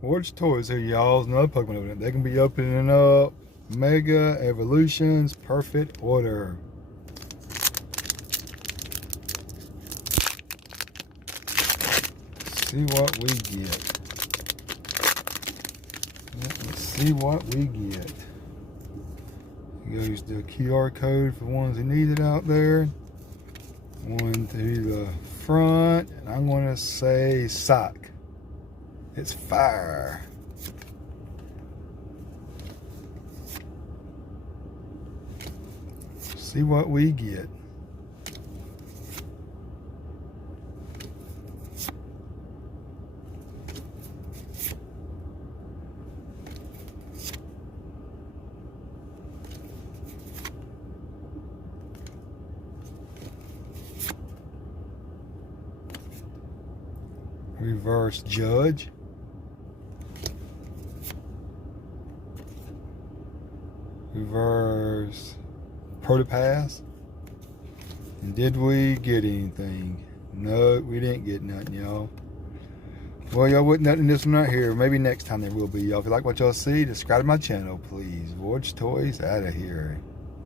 Forge Toys here, y'all. Another Pokemon opening. They can be opening up Mega Evolutions Perfect Order. See what we get. Let's see what we get. Goes the QR code for ones that need it out there. One to the front, and I'm going to say sock. It's fire. See what we get. Reverse Judge. Reverse Protopass. And did we get anything? No, we didn't get nothing, y'all. Well, y'all wouldn't nothing in this one right here. Maybe next time there will be, y'all. If you like what y'all see, subscribe to my channel, please. Forge Toys out of here.